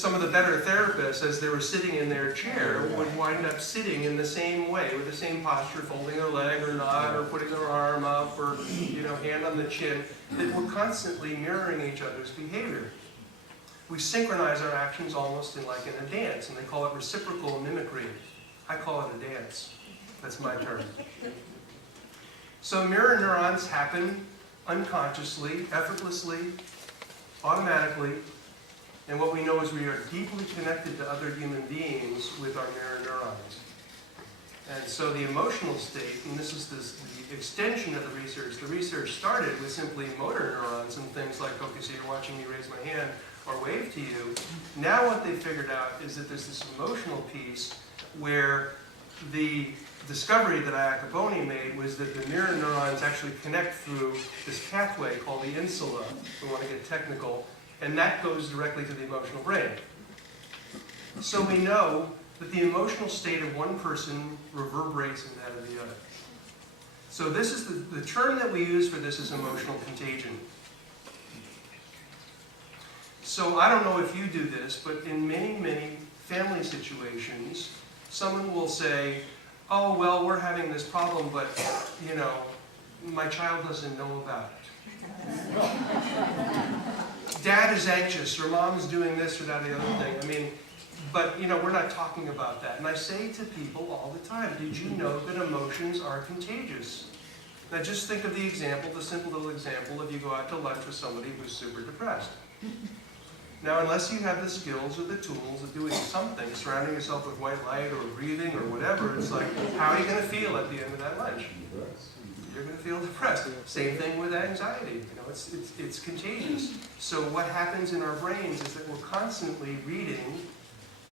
some of the better therapists, as they were sitting in their chair, would wind up sitting in the same way, with the same posture, folding their leg or not, or putting their arm up, or hand on the chin, that we're constantly mirroring each other's behavior. We synchronize our actions almost in a dance, and they call it reciprocal mimicry. I call it a dance. That's my term. So mirror neurons happen unconsciously, effortlessly, automatically, and what we know is we are deeply connected to other human beings with our mirror neurons. And so the emotional state, and this is the extension of the research started with simply motor neurons and things like, okay, so you're watching me raise my hand or wave to you. Now what they figured out is that there's this emotional piece where the discovery that Iacoboni made was that the mirror neurons actually connect through this pathway called the insula, if we want to get technical, and that goes directly to the emotional brain. So we know that the emotional state of one person reverberates in that of the other. So this is the term that we use for this is emotional contagion. So I don't know if you do this, but in many, many family situations, someone will say, oh, well, we're having this problem, but, my child doesn't know about it. Dad is anxious, or mom is doing this or that or the other thing. But we're not talking about that. And I say to people all the time, did you know that emotions are contagious? Now just think of the simple little example of you go out to lunch with somebody who's super depressed. Now, unless you have the skills or the tools of doing something, surrounding yourself with white light or breathing or whatever, it's like, how are you going to feel at the end of that lunch? You're going to feel depressed. Same thing with anxiety. It's contagious. So what happens in our brains is that we're constantly reading